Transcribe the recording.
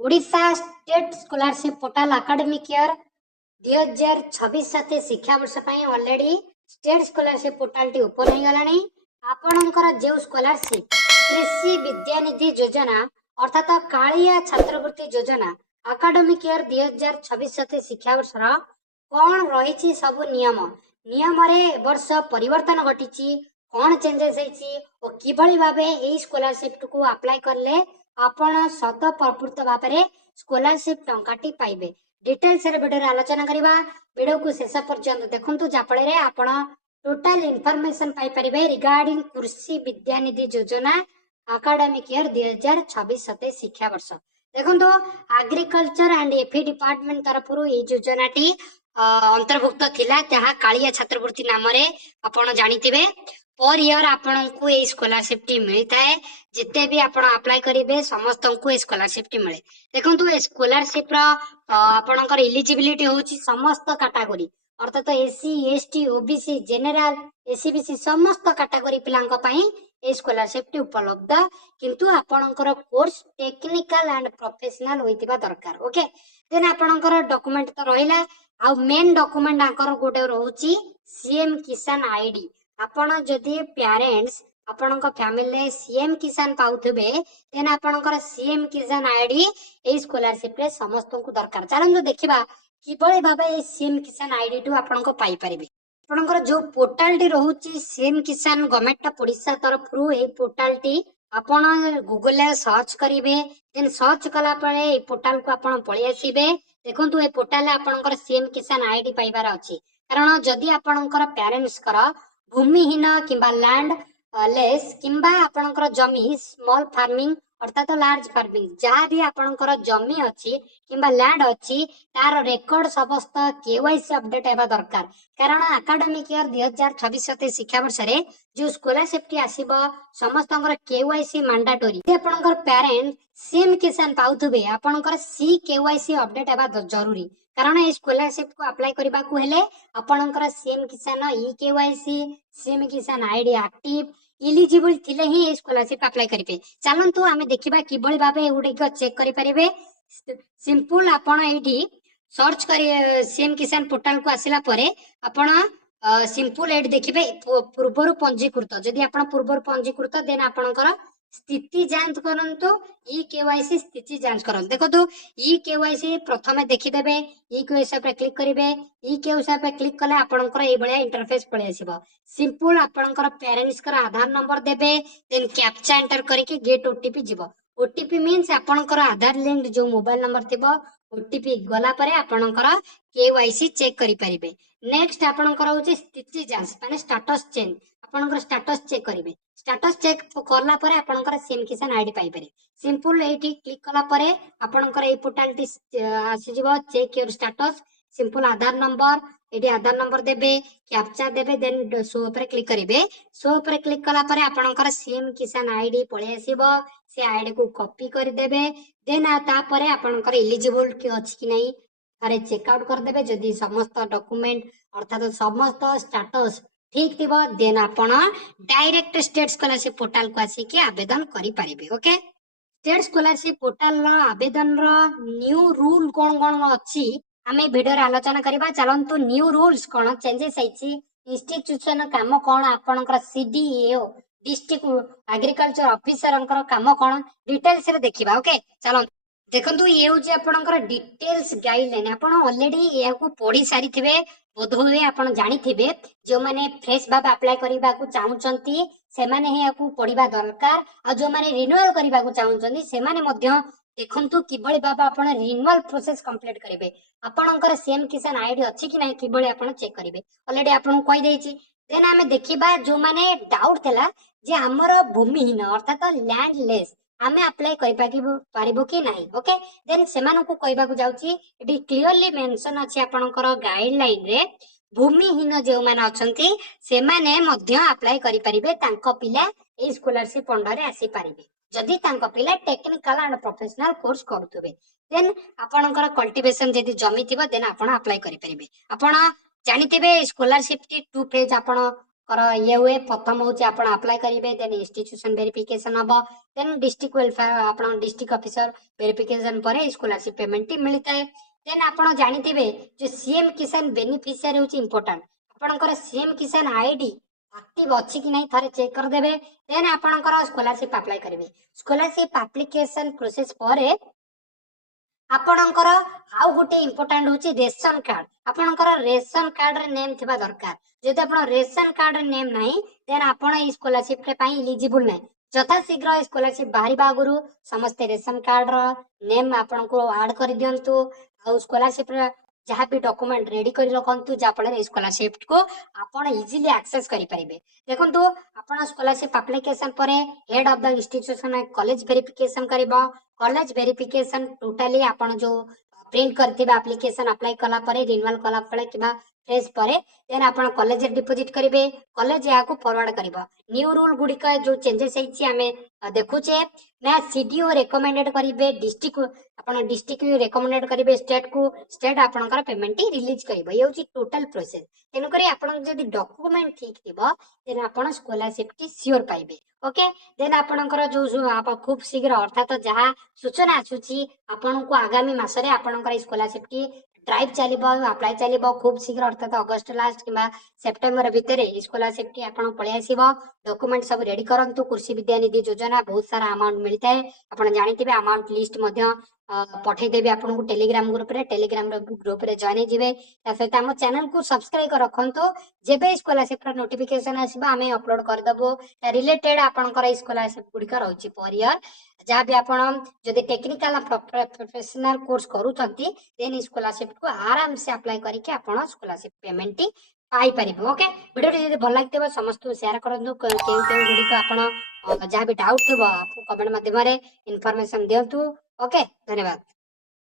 Odisha state scholarship portal academic year 2026 शिक्षा वर्ष already state scholarship portal T open हो गलानी। आपणकर जो स्कॉलरशिप कृषि विद्यानिधि योजना अर्थात कालिया छात्रवृत्ति योजना एकेडमिक ईयर 2026 शिक्षा वर्ष कौन रही सब नियम नियम रे वर्ष परिवर्तन घटी कौन चेंजेस और किभली भाबे एई स्कॉलरशिप को अप्लाई करले आपण शत प्रकृत भाव में स्कॉलरशिप टंकाटी पाइबे। डिटेल्स रे वीडियो रे आलोचना करिबा। वीडियो को शेष पर्यंत देखंतु जापळे रे आपण टोटल इन्फॉर्मेशन पाई परिबे रिगार्डिंग कृषि विद्यानिधि योजना एकेडमिक ईयर 2026-27 शिक्षा वर्ष। देखंतु एग्रीकल्चर एंड एफी डिपार्टमेंट तरफ ये योजना टी अंतर्भुक्त थिला जहाँ कालिया छात्रवृत्ति नाम रे आपण जानिथिबे। पर ईयर आपण को ये स्कॉलरशिप टी मिलता है जिते भी आपण अप्लाई करेंगे समस्त को स्कॉलरशिप टी मिले। देखो स्कॉलरशिप आपणकर इलिजिबिलिटी होची समस्त कैटेगरी अर्थात SC ST OBC general SCBC समस्त कैटेगरी पिलांक पई ए स्कॉलरशिप टी उपलब्ध किंतु आपणकर कोर्स टेक्निकल एंड प्रोफेशनल होइतिबा दरकार। ओके देन आपणकर डॉक्यूमेंट तो रहिला आ मेन डॉक्यूमेंट आकर गोटे रहउची सीएम किसान आईडी। आपण जदि पेरेंट्स आपण फैमिली सीएम किसान पाउथबे देन आपणकर सीएम किसान आईडी ए स्कॉलरशिप रे समस्त को दरकार। चलନ୍ତୁ देखिबा किबळे भाबे ए सीएम किसान आईडी टू आपण को पाई परिबे। आपणकर जो पोर्टल टी रहउची सीएम किसान गवर्नमेंट ऑफ ओडिशा तरफ रु ए पोर्टल टी आपण गूगल रे सर्च करिवे देन सर्च कला पळे ए पोर्टल को आपण पळि आसीबे। देखंतु ए पोर्टल आपणकर सीएम किसान आईडी पाइबार अछि कारण जदि आपणकर पेरेंट्स कर भूमिहीन किंबा लैंड लेस किंबा आपणकर जमी स्मॉल फार्मिंग अर्थात लार्ज फार्मिंग जहाँ भी आपणकर जमी अच्छी किंबा लैंड अच्छी तार रेकर्ड समस्त केवाईसी अपडेट हेबा दरकार कारण एकेडमिक ईयर 2026-27 शिक्षा वर्ष रे जो स्कॉलरशिप टी आसीबो समस्तଙ୍କର केवाईसी मैंडेटरी। आपणकर पेरेंट सीएम किसान पाउथबे आपणकर सी केवाईसी अपडेट हेबा जरूरी कारण ए स्कॉलरशिप को अप्लाई करबा को हेले आपणकर सीएम किसान ई केवाईसी सीएम किसान आईडी एक्टिव इलिजिबल थिले ही ए स्कॉलरशिप अप्लाई करिवे। चलंतु आमे देखिबा किबळी भाबे एगुडी को चेक करि परिबे। सिंपल आपण एठी सर्च करी सीएम किसान पोर्टल को आसिला परे आपण सिंपल एठी देखिबे पूर्वरु पंजीकृत जदि आपण पूर्वरु पंजीकृत देन आपणकर स्थिति जांच करंतु ई केवाईसी स्थिति जांच करंतु। देखो तो ई केवाईसी प्रथमे देखि देबे ई केवाईसी पे क्लिक करिवे ई केवाईसी पे क्लिक कले आपनकर ए बळिया इंटरफेस पळे आसीबो। सिंपल आपनकर पेरेंट्स कर आधार नंबर देबे देन कैप्चा एंटर करके गेट ओटीपी जीवो। ओटीपी मींस आपनकर आधार लिंक जो मोबाइल नंबर थिबो ओटीपी गला परे आपनकर केवाईसी चेक करि परिबे। नेक्स्ट आपनकर होची स्थिति जांच माने स्टेटस चेंज आपनकर स्टेटस चेक करिवे। स्टेटस चेक करला परे आपनकर सीएम किसान आईडी पाई पारे। सिंपल एठी क्लिक कला परे आपनकर ए पोर्टल टी आसी जीवो check your status simple Aadhaar number एठी आधार नंबर देबे कैप्चा देबे देन शो पर क्लिक करिवे। शो पर क्लिक कला परे आपनकर सीएम किसान आईडी पळे आसीबो से आईडी को कॉपी कर देबे देन ता परे आपनकर एलिजिबल कि अछि कि नै अरे चेकआउट कर देबे। जदि समस्त डॉक्यूमेंट अर्थात समस्त स्टेटस ठीक थिबो देन आपण डायरेक्ट स्टेट स्कॉलरशिप पोर्टल को आसी के आवेदन करि परिबे। ओके स्टेट स्कॉलरशिप पोर्टल रो आवेदन रो न्यू रूल कोन कोन अछि हमें वीडियो रे आलोचना करिबा। चलंतु न्यू रूल्स कोन चेंजेस आइछि इंस्टीट्यूशन काम कोन आपनकर सीडीएओ डिस्ट्रिक्ट एग्रीकल्चर ऑफिसर काम कोन डिटेल्स रे देखिबा। ओके चलो देखंतु ये होची आपनकर डिटेल्स गाइडलाइन आपण ऑलरेडी या को पढी सारी थिबे बोधोए आपण जानि थिबे जो माने फ्रेश भाबे अप्लाई करिबा को चाहुचंती से माने हे को पढिबा दरकार आ जो माने रिन्यूअल करिबा को चाहुचंती से माने मध्य देखंतु किबळी भाबे आपण रिन्यूअल प्रोसेस कंप्लीट करिवे। आपणकर सीएम किसान आईडी अछि कि नै किबळी आपण चेक करिवे ऑलरेडी आपण कहि देछि। देन हमें देखिबा जो माने डाउट थला जे हमर भूमिहीन अर्थात लैंडलेस आमे अप्लाई करि पारिबो कि नाही। ओके देन सेमान को कहबा को जाउची एटी क्लियरली मेंशन अछि आपनकर गाइडलाइन रे भूमिहीन जे माने अछंती से माने मध्य अप्लाई करि परिबे तांको पिला ए स्कॉलरशिप अंडर रे आसी परिबे जदि तांको पिला टेक्निकल एंड प्रोफेशनल कोर्स करथुबे। देन आपनकर कल्टीवेशन जदि जमी थिबो देन आपण अप्लाई करि परिबे। आपण जानिथिबे स्कॉलरशिप टी टू फेज आपण ये हुए प्रथम हूँ आप अप्लाई करेंगे देन इंस्टीट्यूशन वेरिफिकेशन हम देन डिस्ट्रिक्ट वेलफेयर आप डिस्ट्रिक्ट ऑफिसर वेरिफिकेशन पर स्कॉलरशिप पेमेंट मिलता है देन आप जानते जो सीएम किसान बेनिफिशियरी हूँ इंपोर्टाट आपणकर सीएम किसान आईडी एक्टिव अच्छी कि नहीं थे चेक करदे देन आपणकर स्कॉलरशिप अप्लाई करेंगे स्कॉलरशिप एप्लिकेशन प्रोसेस पर आपणकर आउ गोटे इंपोर्टाट हूँ रेशन कार्ड आपणकर रेशन कार्ड रे नेम थिबा दरकार जदि आप रेशन कार्ड रे नेम नहीं देन आपण स्कॉलरशिप इलिजिबल नहीं यथा शीघ्र स्कॉलरशिप बाहर आगु समस्ते रेशन कार्ड रो नेम आपन को ऐड कर दियंतु आ स्कॉलरशिप जहाँ भी डॉक्यूमेंट रेडी कर रखु जहाँफल स्कॉलरशिप को आपण इजिली एक्सेस करि परिबे देखंतु आपण स्कॉलरशिप एप्लिकेशन पर head of the institution college verification करिबो कॉलेज वेरिफिकेशन टोटली आपण जो प्रिंट करथिबा एप्लिकेशन अप्लाई कला परे रिन्यूअल कला परे किबा फ्रेश परे देन आपण कॉलेज रे डिपॉजिट करिवे कॉलेज या को फॉरवर्ड करिवो न्यू रूल गुडी का जो चेंजेस हेछि हमें देखुचे ना सीडीओ रेकमेंडेड करिवे डिस्ट्रिक्ट आपण डिस्ट्रिक्ट रेकमेंडेड करिवे स्टेट आपणकर पेमेंट रिलीज करिवो ये होछि टोटल प्रोसेस तेनु करी आपण जदी डॉक्यूमेंट ठीक थिबो देन आपण स्कॉलरशिप टी श्योर पाइबे ओके देन आपणकर जो आप खूब शीघ्र अर्थात जहाँ सूचना आसुची आपण को आगामी मासरे आपणकर स्कॉलरशिप टी ड्राइव चलिबो अप्लाई चलिबो खूब शीघ्र अर्थात अगस्त लास्ट किंबा सेप्टेम्बर भितर स्कॉलरशिप टी आपण पळि आसीबो डॉक्यूमेंट सब रेडी करंतु कृषि विद्यानिधि योजना बहुत सारा अमाउंट मिलता है आपण जानिथिबे अमाउंट लिस्ट मध्य पठे देबे आपन को टेलीग्राम ग्रुप रे जॉइन जिवे ता सहित हम चैनल को सब्सक्राइब कर रखंतु जेबे स्कॉलरशिप रा नोटिफिकेशन आसीबा हमें अपलोड कर दबो रिलेटेड आपन कर स्कॉलरशिप गुडी का रहउची पर ईयर जहाँ भी आपण जदि टेक्निकल प्रोफेशनल कोर्स करूछंती देन स्कॉलरशिप को आराम से अप्लाई करके आपण स्कॉलरशिप पेमेंट पाई परिबो ओके वीडियो जदि भल लागतबो समस्त शेयर करंतु केउ गुडी को आपण जहाँ भी डाउट थबो आप कमेंट माध्यम रे इन्फॉर्मेशन दियंतु ओके धन्यवाद।